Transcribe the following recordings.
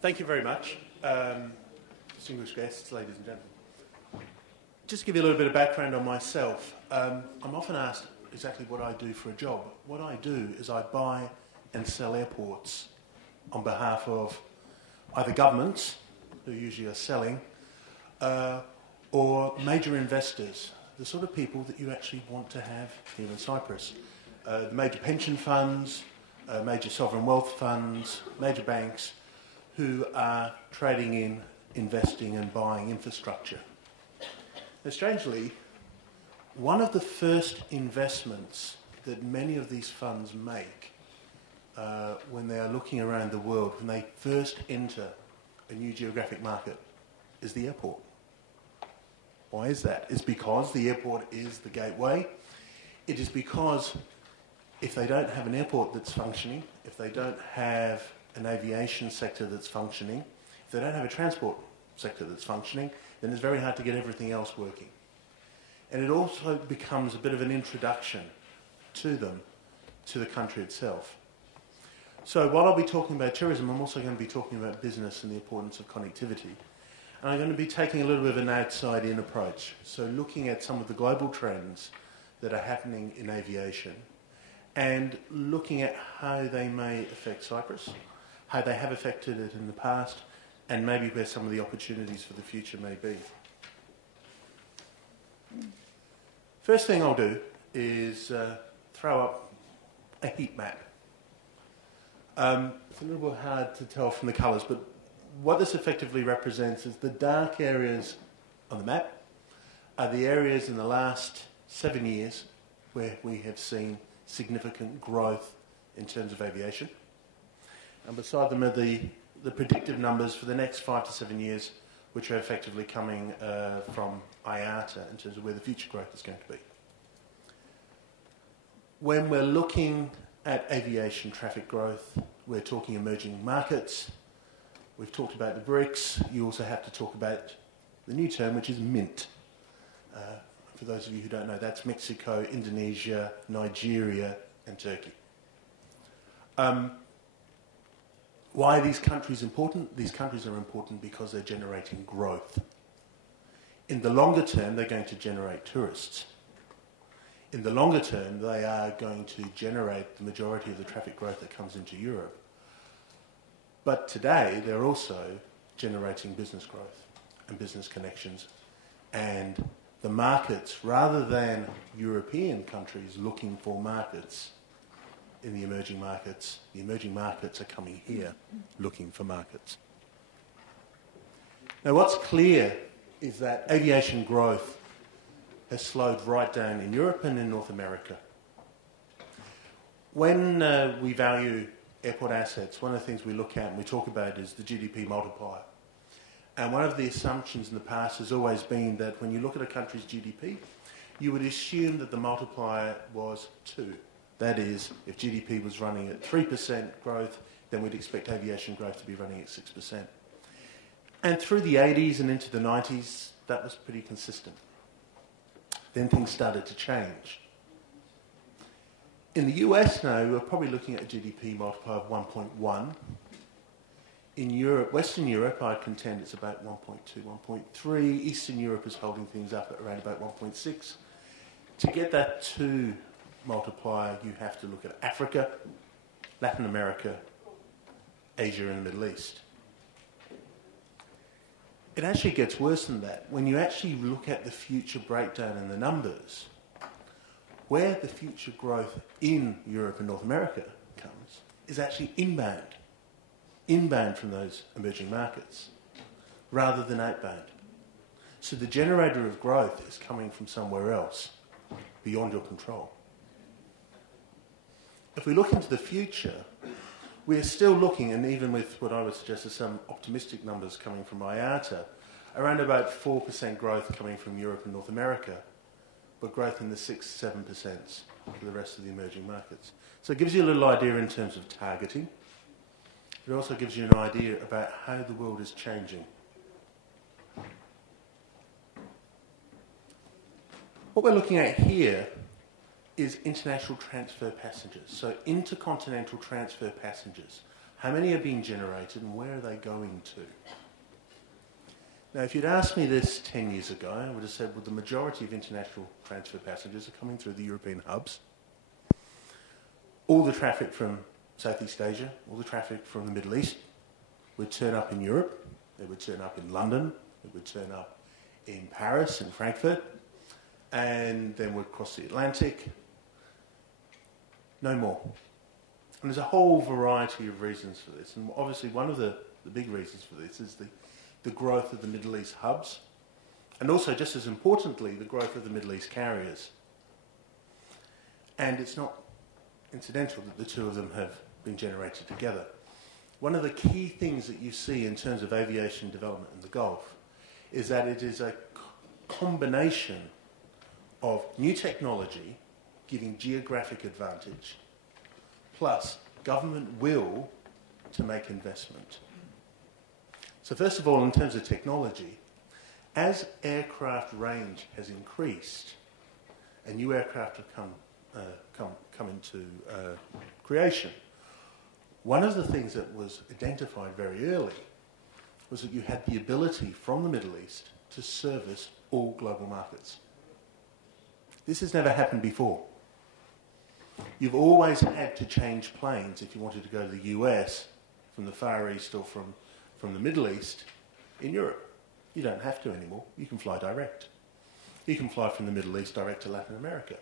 Thank you very much, distinguished guests, ladies and gentlemen. Just to give you a little bit of background on myself, I'm often asked exactly what I do for a job. What I do is I buy and sell airports on behalf of either governments, who usually are selling, or major investors, the sort of people that you actually want to have here in Cyprus. The major pension funds, major sovereign wealth funds, major banks, who are trading in, investing and buying infrastructure. Now, strangely, one of the first investments that many of these funds make when they are looking around the world, when they first enter a new geographic market, is the airport. Why is that? It's because the airport is the gateway. It is because if they don't have an airport that's functioning, if they don't have an aviation sector that's functioning, if they don't have a transport sector that's functioning, then it's very hard to get everything else working. And it also becomes a bit of an introduction to them, to the country itself. So while I'll be talking about tourism, I'm also going to be talking about business and the importance of connectivity. And I'm going to be taking a little bit of an outside-in approach, so looking at some of the global trends that are happening in aviation and looking at how they may affect Cyprus, how they have affected it in the past, and maybe where some of the opportunities for the future may be. First thing I'll do is throw up a heat map. It's a little bit hard to tell from the colours, but what this effectively represents is the dark areas on the map are the areas in the last 7 years where we have seen significant growth in terms of aviation. And beside them are the predictive numbers for the next 5 to 7 years, which are effectively coming from IATA in terms of where the future growth is going to be. When we're looking at aviation traffic growth, we're talking emerging markets. We've talked about the BRICS. You also have to talk about the new term, which is MINT. For those of you who don't know, that's Mexico, Indonesia, Nigeria, and Turkey. Why are these countries important? These countries are important because they're generating growth. In the longer term, they're going to generate tourists. In the longer term, they are going to generate the majority of the traffic growth that comes into Europe. But today, they're also generating business growth and business connections. And the markets, rather than European countries looking for markets in the emerging markets are coming here looking for markets. Now, what's clear is that aviation growth has slowed right down in Europe and in North America. When we value airport assets, one of the things we look at and we talk about is the GDP multiplier. And one of the assumptions in the past has always been that when you look at a country's GDP, you would assume that the multiplier was 2. That is, if GDP was running at 3% growth, then we'd expect aviation growth to be running at 6%. And through the 80s and into the 90s, that was pretty consistent. Then things started to change. In the US now, we're probably looking at a GDP multiplier of 1.1. In Europe, Western Europe, I'd contend it's about 1.2, 1.3. Eastern Europe is holding things up at around about 1.6. To get that 2 multiplier, you have to look at Africa, Latin America, Asia and the Middle East. It actually gets worse than that. When you actually look at the future breakdown in the numbers, where the future growth in Europe and North America comes is actually inbound from those emerging markets, rather than outbound. So the generator of growth is coming from somewhere else, beyond your control. If we look into the future, we're still looking, and even with what I would suggest are some optimistic numbers coming from IATA, around about 4% growth coming from Europe and North America, but growth in the 6-7% for the rest of the emerging markets. So it gives you a little idea in terms of targeting. It also gives you an idea about how the world is changing. What we're looking at here is international transfer passengers, so intercontinental transfer passengers. How many are being generated and where are they going to? Now, if you'd asked me this 10 years ago, I would have said, well, the majority of international transfer passengers are coming through the European hubs. All the traffic from Southeast Asia, all the traffic from the Middle East would turn up in Europe, it would turn up in London, it would turn up in Paris and Frankfurt, and then would cross the Atlantic. No more. And there's a whole variety of reasons for this. And obviously one of the big reasons for this is the growth of the Middle East hubs, and also, just as importantly, the growth of the Middle East carriers. And it's not incidental that the two of them have been generated together. One of the key things that you see in terms of aviation development in the Gulf is that it is a combination of new technology giving geographic advantage, plus government will to make investment. So first of all, in terms of technology, as aircraft range has increased and new aircraft have come into creation, one of the things that was identified very early was that you had the ability from the Middle East to service all global markets. This has never happened before. You've always had to change planes if you wanted to go to the US from the Far East or from the Middle East in Europe. You don't have to anymore. You can fly direct. You can fly from the Middle East direct to Latin America.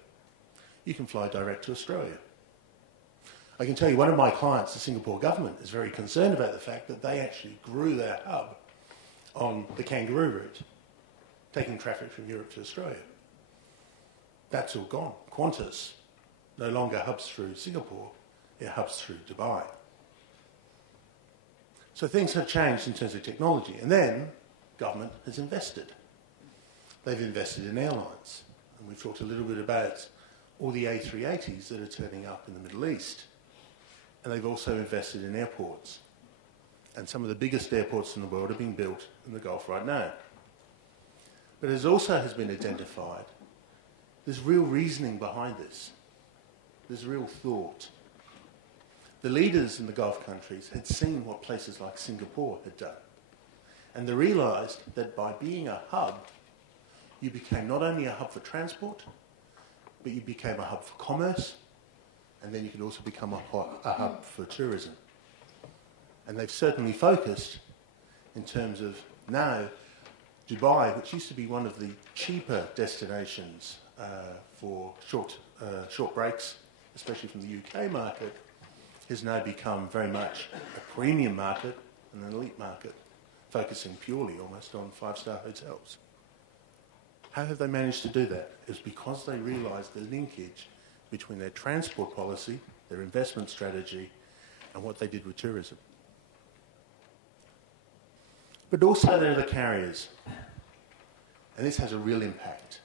You can fly direct to Australia. I can tell you one of my clients, the Singapore government, is very concerned about the fact that they actually grew their hub on the Kangaroo route, taking traffic from Europe to Australia. That's all gone. Qantas no longer hubs through Singapore, it hubs through Dubai. So things have changed in terms of technology. And then government has invested. They've invested in airlines. And we've talked a little bit about all the A380s that are turning up in the Middle East. And they've also invested in airports. And some of the biggest airports in the world are being built in the Gulf right now. But as also has been identified, there's real reasoning behind this. There's real thought. The leaders in the Gulf countries had seen what places like Singapore had done. And they realised that by being a hub, you became not only a hub for transport, but you became a hub for commerce, and then you could also become a hub for tourism. And they've certainly focused in terms of now Dubai, which used to be one of the cheaper destinations for short breaks, especially from the UK market, has now become very much a premium market and an elite market, focusing purely almost on five-star hotels. How have they managed to do that? It's because they realised the linkage between their transport policy, their investment strategy, and what they did with tourism. But also there are the carriers, and this has a real impact.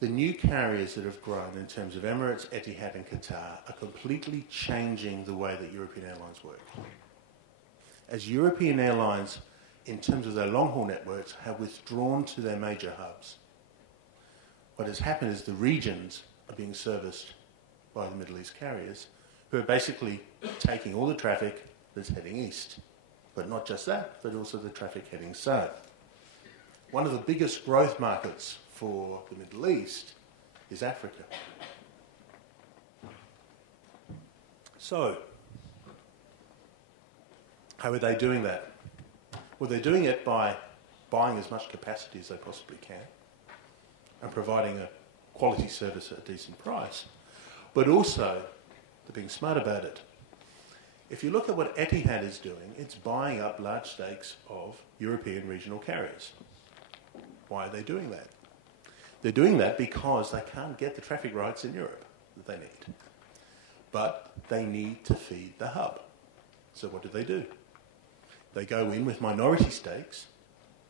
The new carriers that have grown in terms of Emirates, Etihad and Qatar are completely changing the way that European airlines work. As European airlines, in terms of their long-haul networks, have withdrawn to their major hubs, what has happened is the regions are being serviced by the Middle East carriers, who are basically taking all the traffic that's heading east. But not just that, but also the traffic heading south. One of the biggest growth markets for the Middle East is Africa. So, how are they doing that? Well, they're doing it by buying as much capacity as they possibly can and providing a quality service at a decent price, but also they're being smart about it. If you look at what Etihad is doing, it's buying up large stakes of European regional carriers. Why are they doing that? They're doing that because they can't get the traffic rights in Europe that they need. But they need to feed the hub. So what do? They go in with minority stakes,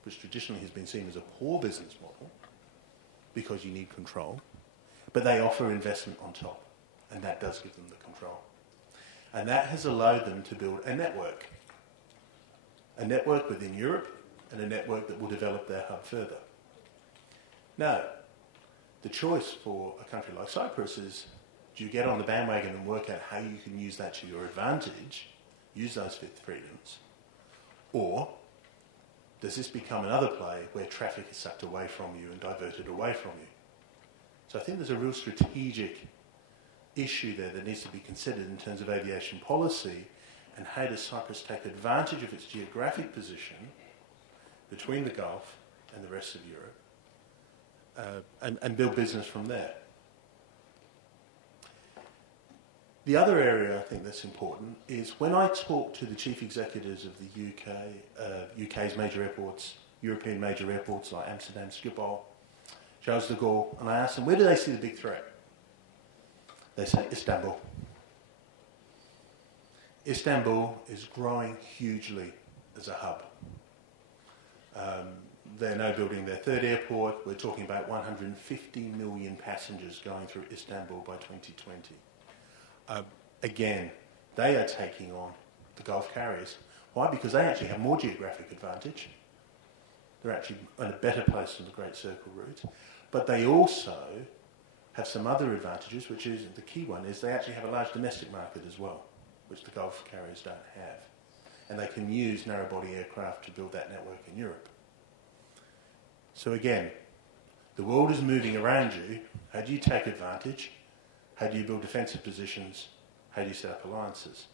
which traditionally has been seen as a poor business model, because you need control, but they offer investment on top, and that does give them the control. And that has allowed them to build a network within Europe, and a network that will develop their hub further. Now, the choice for a country like Cyprus is Do you get on the bandwagon and work out how you can use that to your advantage, use those fifth freedoms? Or does this become another play where traffic is sucked away from you and diverted away from you? So I think there's a real strategic issue there that needs to be considered in terms of aviation policy, and how does Cyprus take advantage of its geographic position between the Gulf and the rest of Europe, and build business from there. The other area I think that's important is when I talk to the chief executives of the UK's major airports, European major airports like Amsterdam, Schiphol, Charles de Gaulle, and I ask them, where do they see the big threat? They say Istanbul. Istanbul is growing hugely as a hub. They're now building their third airport. We're talking about 150 million passengers going through Istanbul by 2020. Again, they are taking on the Gulf carriers. Why? Because they actually have more geographic advantage. They're actually in a better place than the Great Circle route. But they also have some other advantages, which is the key one, is they actually have a large domestic market as well, which the Gulf carriers don't have. And they can use narrow-body aircraft to build that network in Europe. So again, the world is moving around you. How do you take advantage? How do you build defensive positions? How do you set up alliances?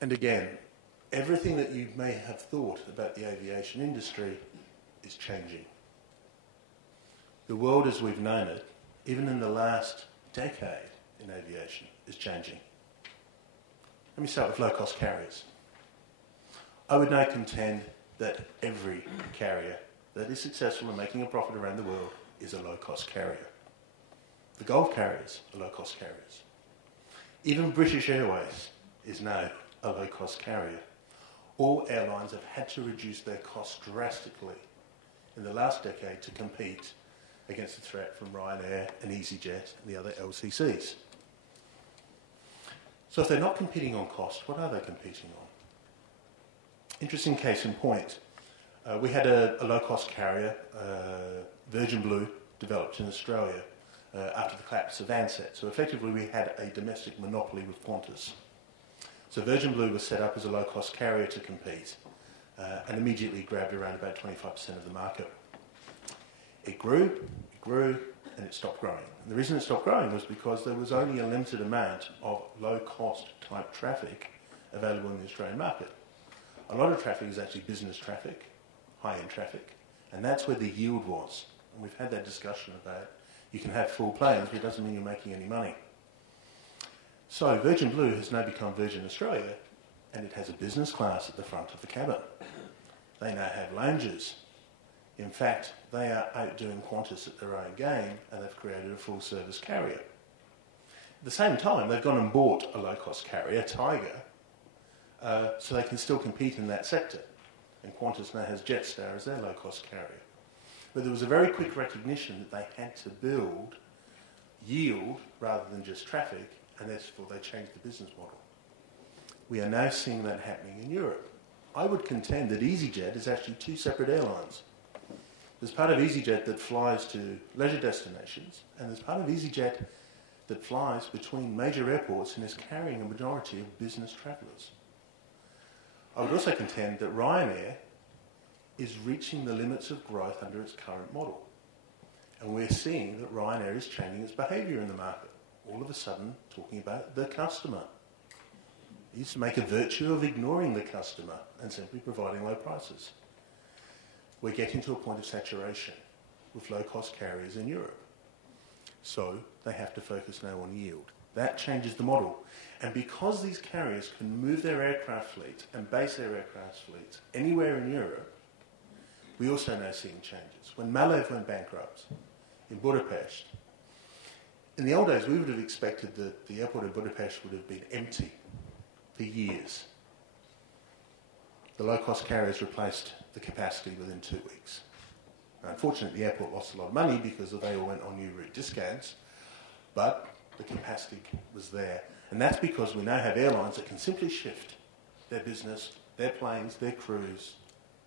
And again, everything that you may have thought about the aviation industry is changing. The world as we've known it, even in the last decade in aviation, is changing. Let me start with low-cost carriers. I would now contend that every carrier that is successful in making a profit around the world is a low-cost carrier. The Gulf carriers are low-cost carriers. Even British Airways is now a low-cost carrier. All airlines have had to reduce their costs drastically in the last decade to compete against the threat from Ryanair and EasyJet and the other LCCs. So if they're not competing on cost, what are they competing on? Interesting case in point. We had a low-cost carrier, Virgin Blue, developed in Australia after the collapse of Ansett. So effectively we had a domestic monopoly with Qantas. So Virgin Blue was set up as a low-cost carrier to compete and immediately grabbed around about 25% of the market. It grew, and it stopped growing. And the reason it stopped growing was because there was only a limited amount of low-cost type traffic available in the Australian market. A lot of traffic is actually business traffic, high-end traffic, and that's where the yield was. And we've had that discussion about you can have full planes, but it doesn't mean you're making any money. So Virgin Blue has now become Virgin Australia, and it has a business class at the front of the cabin. They now have lounges. In fact, they are outdoing Qantas at their own game, and they've created a full-service carrier. At the same time, they've gone and bought a low-cost carrier, Tiger, so they can still compete in that sector. And Qantas now has Jetstar as their low-cost carrier. But there was a very quick recognition that they had to build yield rather than just traffic, and therefore they changed the business model. We are now seeing that happening in Europe. I would contend that EasyJet is actually two separate airlines. There's part of EasyJet that flies to leisure destinations, and there's part of EasyJet that flies between major airports and is carrying a majority of business travellers. I would also contend that Ryanair is reaching the limits of growth under its current model. And we're seeing that Ryanair is changing its behaviour in the market. All of a sudden, talking about the customer. It used to make a virtue of ignoring the customer and simply providing low prices. We're getting to a point of saturation with low-cost carriers in Europe. So they have to focus now on yield. That changes the model. And because these carriers can move their aircraft fleet and base their aircraft fleets anywhere in Europe, we also now seeing changes. When Malev went bankrupt in Budapest, in the old days we would have expected that the airport of Budapest would have been empty for years. The low-cost carriers replaced the capacity within 2 weeks. Now, unfortunately, the airport lost a lot of money because they all went on new route discounts, but the capacity was there. And that's because we now have airlines that can simply shift their business, their planes, their crews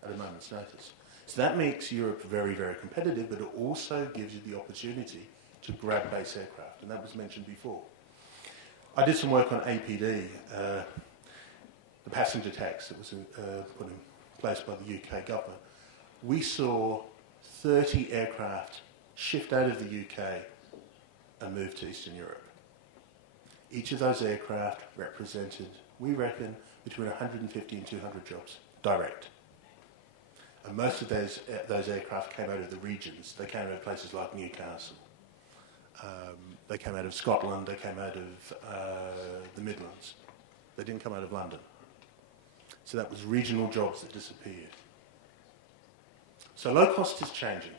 at a moment's notice. So that makes Europe very, very competitive, but it also gives you the opportunity to grab base aircraft, and that was mentioned before. I did some work on APD, the passenger tax that was put in place by the UK government. We saw 30 aircraft shift out of the UK and move to Eastern Europe. Each of those aircraft represented, we reckon, between 150 and 200 jobs, direct. And most of those aircraft came out of the regions. They came out of places like Newcastle. They came out of Scotland. They came out of the Midlands. They didn't come out of London. So that was regional jobs that disappeared. So low cost is changing.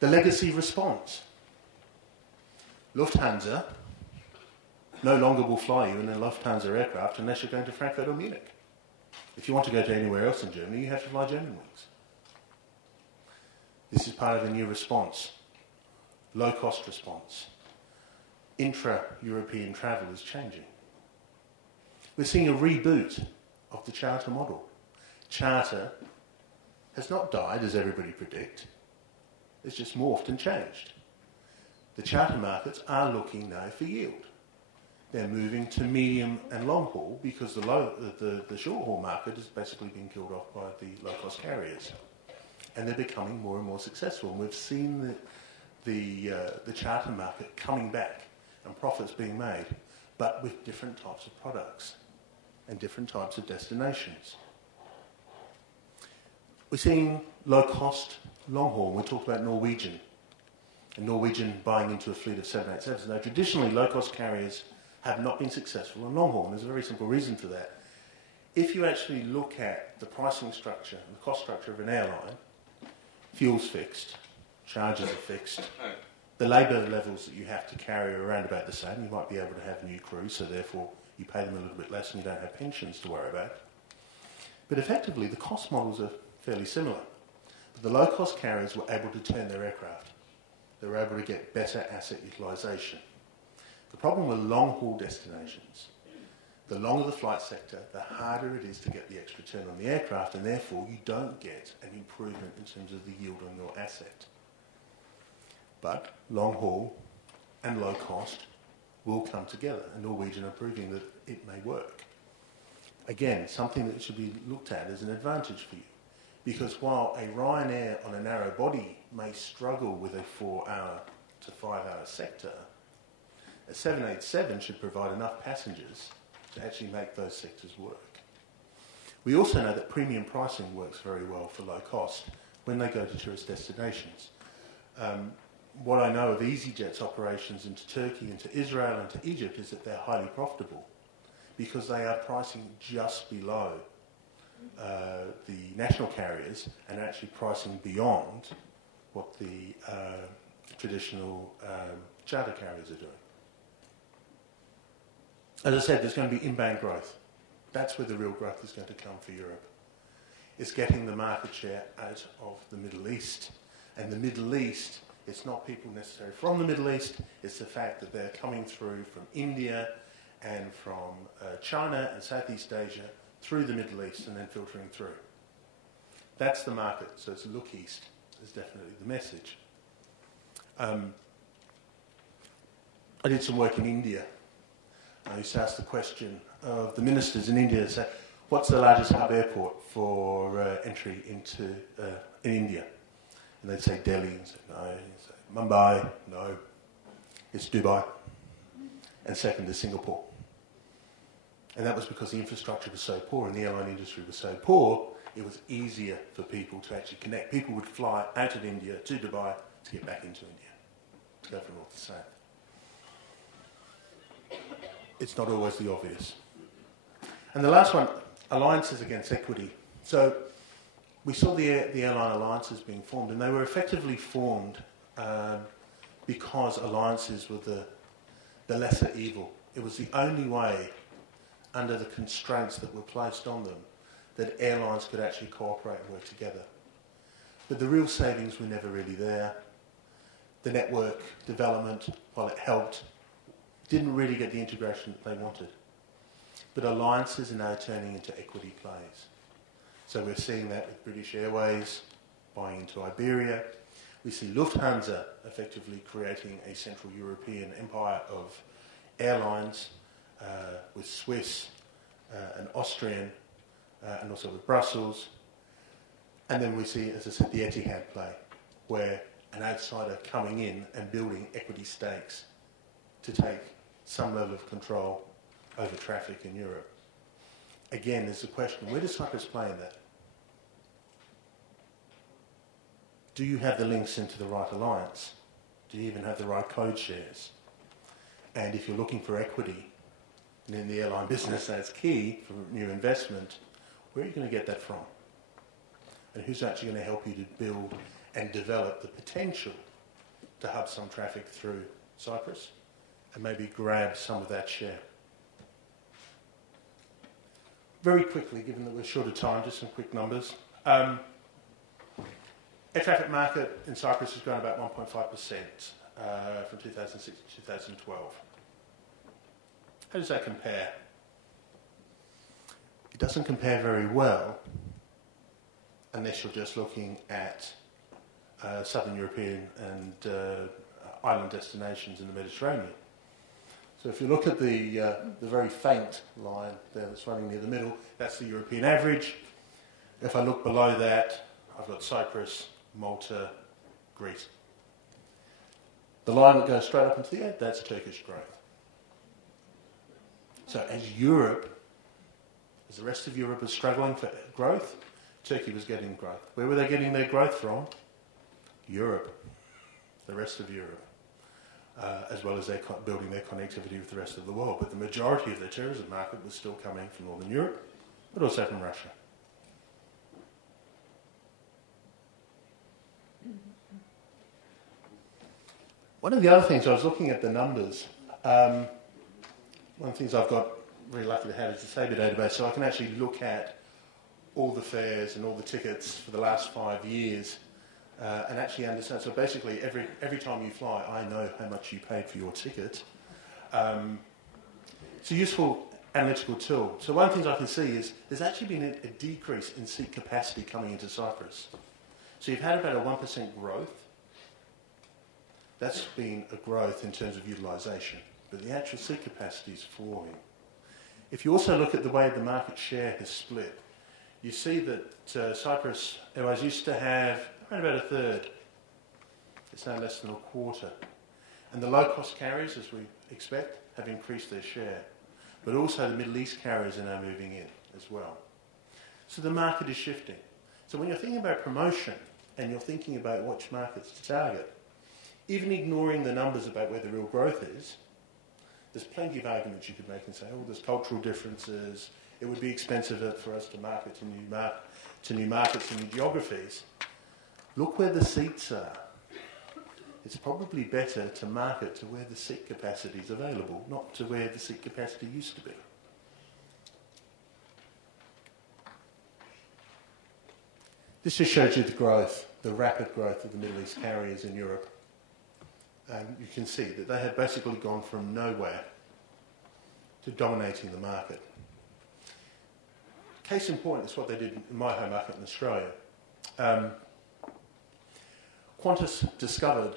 The legacy response. Lufthansa no longer will fly you in a Lufthansa aircraft unless you're going to Frankfurt or Munich. If you want to go to anywhere else in Germany, you have to fly Germanwings. This is part of the new response. Low-cost response. Intra-European travel is changing. We're seeing a reboot of the charter model. Charter has not died, as everybody predict. It's just morphed and changed. The charter markets are looking now for yield. They're moving to medium and long haul because the short haul market has basically been killed off by the low-cost carriers. And they're becoming more and more successful. And we've seen the charter market coming back and profits being made, but with different types of products and different types of destinations. We're seeing low-cost long haul. We talked about Norwegian, and Norwegian buying into a fleet of 787s. Now, traditionally, low-cost carriers have not been successful in long haul, and there's a very simple reason for that. If you actually look at the pricing structure and the cost structure of an airline, fuel's fixed, charges are fixed, the labour levels that you have to carry are around about the same. You might be able to have new crew, so therefore you pay them a little bit less and you don't have pensions to worry about. But effectively, the cost models are fairly similar. But the low-cost carriers were able to turn their aircraft. They were able to get better asset utilisation. The problem with long-haul destinations, the longer the flight sector, the harder it is to get the extra turn on the aircraft, and therefore you don't get an improvement in terms of the yield on your asset. But long-haul and low-cost will come together, and Norwegian are proving that it may work. Again, something that should be looked at as an advantage for you, because while a Ryanair on a narrow body may struggle with a 4-hour to 5-hour sector, a 787 should provide enough passengers to actually make those sectors work. We also know that premium pricing works very well for low cost when they go to tourist destinations. What I know of EasyJet's operations into Turkey, into Israel, and to Egypt is that they're highly profitable because they are pricing just below the national carriers and are actually pricing beyond what the traditional charter carriers are doing. As I said, there's going to be inbound growth. That's where the real growth is going to come for Europe. It's getting the market share out of the Middle East. And the Middle East, it's not people necessarily from the Middle East, it's the fact that they're coming through from India and from China and Southeast Asia through the Middle East and then filtering through. That's the market, so it's look east is definitely the message. I did some work in India. I used to ask the question of the ministers in India, say, what's the largest hub airport for entry into in India? And they'd say Delhi, and say no. Say, Mumbai, no. It's Dubai. And second is Singapore. And that was because the infrastructure was so poor and the airline industry was so poor, it was easier for people to actually connect. People would fly out of India to Dubai to get back into India, to go from north to south. It's not always the obvious. And the last one, alliances against equity. So we saw the airline alliances being formed, and they were effectively formed because alliances were the lesser evil. It was the only way, under the constraints that were placed on them, that airlines could actually cooperate and work together. But the real savings were never really there. The network development, while it helped, didn't really get the integration that they wanted. But alliances are now turning into equity plays. So we're seeing that with British Airways buying into Iberia. We see Lufthansa effectively creating a Central European empire of airlines with Swiss and Austrian and also with Brussels. And then we see, as I said, the Etihad play, where an outsider coming in and building equity stakes to take some level of control over traffic in Europe. Again, there's the question, where does Cyprus play in that? Do you have the links into the right alliance? Do you even have the right code shares? And if you're looking for equity, and in the airline business that's key for new investment, where are you going to get that from? And who's actually going to help you to build and develop the potential to hub some traffic through Cyprus and maybe grab some of that share? Very quickly, given that we're short of time, just some quick numbers. Air traffic market in Cyprus has grown about 1.5% from 2006 to 2012. How does that compare? It doesn't compare very well unless you're just looking at Southern European and island destinations in the Mediterranean. So if you look at the very faint line there that's running near the middle, that's the European average. If I look below that, I've got Cyprus, Malta, Greece. The line that goes straight up into the air, that's Turkish growth. So as Europe, as the rest of Europe was struggling for growth, Turkey was getting growth. Where were they getting their growth from? Europe, the rest of Europe, as well as building their connectivity with the rest of the world. But the majority of their tourism market was still coming from Northern Europe, but also from Russia. One of the other things, I was looking at the numbers. One of the things I've got very lucky to have is the Sabre database, so I can actually look at all the fares and all the tickets for the last 5 years and actually understand. So basically, every time you fly, I know how much you paid for your ticket. It's a useful analytical tool. So one of the things I can see is there's actually been a decrease in seat capacity coming into Cyprus. So you've had about a 1% growth. That's been a growth in terms of utilisation, but the actual seat capacity is falling. If you also look at the way the market share has split, you see that Cyprus Airways used to have around about a third. It's now less than a quarter. And the low-cost carriers, as we expect, have increased their share. But also the Middle East carriers are now moving in as well. So the market is shifting. So when you're thinking about promotion and you're thinking about which markets to target, even ignoring the numbers about where the real growth is, there's plenty of arguments you could make and say, oh, there's cultural differences, it would be expensive for us to market to new markets and new geographies. Look where the seats are. It's probably better to market to where the seat capacity is available, not to where the seat capacity used to be. This just shows you the growth, the rapid growth of the Middle East carriers in Europe. And you can see that they have basically gone from nowhere to dominating the market. Case in point is what they did in my home market in Australia. Qantas discovered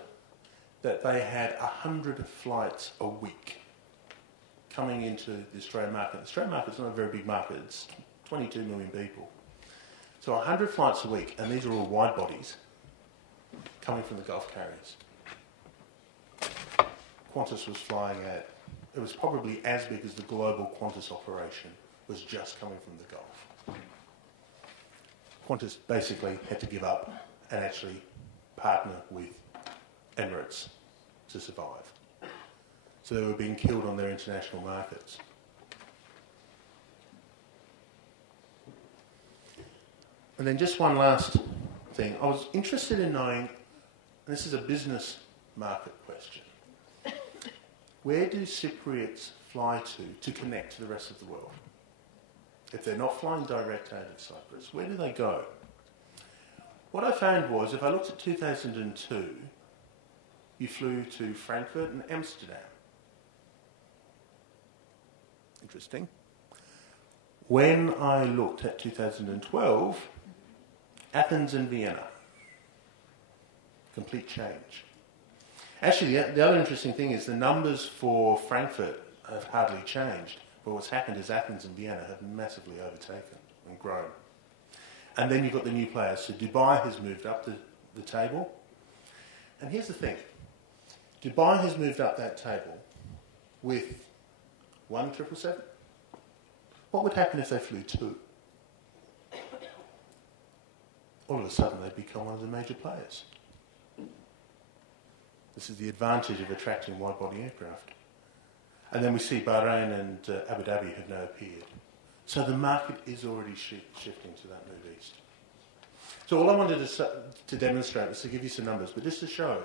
that they had 100 flights a week coming into the Australian market. The Australian market's not a very big market, it's 22 million people. So 100 flights a week, and these are all wide bodies, coming from the Gulf carriers. Qantas was flying at, it was probably as big as the global Qantas operation was just coming from the Gulf. Qantas basically had to give up and actually partner with Emirates to survive. So they were being killed on their international markets. And then just one last thing. I was interested in knowing, and this is a business market question, where do Cypriots fly to connect to the rest of the world? If they're not flying direct out of Cyprus, where do they go? What I found was, if I looked at 2002, you flew to Frankfurt and Amsterdam. Interesting. When I looked at 2012, Athens and Vienna, complete change. Actually, the other interesting thing is the numbers for Frankfurt have hardly changed, but what's happened is Athens and Vienna have massively overtaken and grown. And then you've got the new players. So Dubai has moved up the table. And here's the thing. Dubai has moved up that table with 1 777. What would happen if they flew 2? All of a sudden they'd become one of the major players. This is the advantage of attracting wide-body aircraft. And then we see Bahrain and Abu Dhabi have now appeared. So the market is already shifting to that move east. So all I wanted to demonstrate was to give you some numbers, but just to show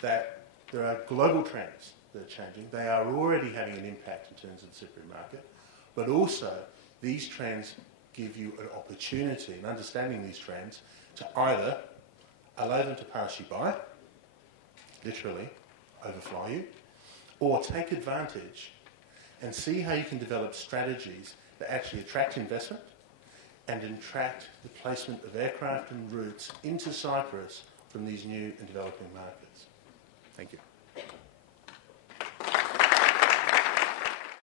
that there are global trends that are changing. They are already having an impact in terms of the Cypriot market, but also these trends give you an opportunity in understanding these trends to either allow them to pass you by, literally overfly you, or take advantage and see how you can develop strategies that actually attract investment and attract the placement of aircraft and routes into Cyprus from these new and developing markets. Thank you.